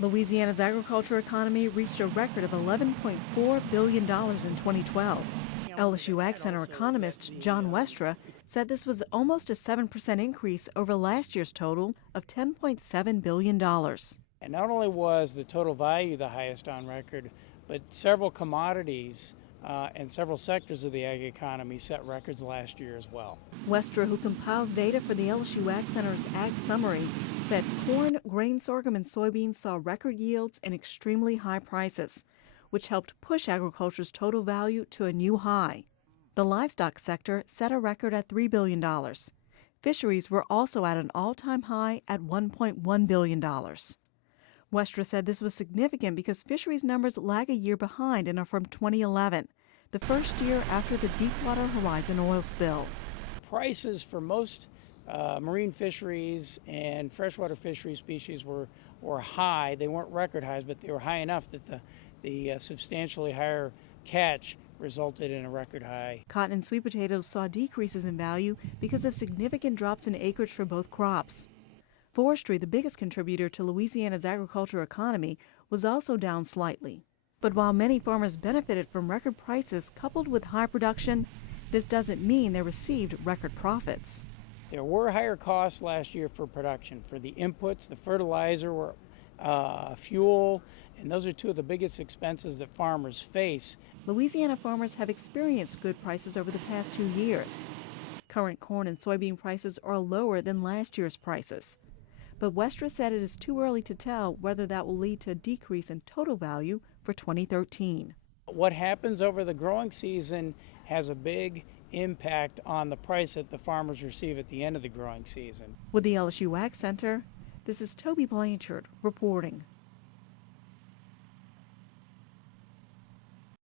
Louisiana's agriculture economy reached a record of $11.4 billion in 2012. LSU AgCenter economist John Westra said this was almost a 7% increase over last year's total of $10.7 billion. And not only was the total value the highest on record, but several commodities and several sectors of the ag economy set records last year as well. Westra, who compiles data for the LSU AgCenter's Ag Summary, said corn, grain, sorghum, and soybeans saw record yields and extremely high prices, which helped push agriculture's total value to a new high. The livestock sector set a record at $3 billion. Fisheries were also at an all-time high at $1.1 billion. Westra said this was significant because fisheries numbers lag a year behind and are from 2011, the first year after the Deepwater Horizon oil spill. Prices for most marine fisheries and freshwater fishery species were high. They weren't record highs, but they were high enough that the substantially higher catch resulted in a record high. Cotton and sweet potatoes saw decreases in value because of significant drops in acreage for both crops. Forestry, the biggest contributor to Louisiana's agriculture economy, was also down slightly. But while many farmers benefited from record prices coupled with high production, this doesn't mean they received record profits. There were higher costs last year for production, for the inputs, the fertilizer, fuel, and those are two of the biggest expenses that farmers face. Louisiana farmers have experienced good prices over the past 2 years. Current corn and soybean prices are lower than last year's prices. But Westra said it is too early to tell whether that will lead to a decrease in total value for 2013. What happens over the growing season has a big impact on the price that the farmers receive at the end of the growing season. With the LSU AgCenter, this is Toby Blanchard reporting.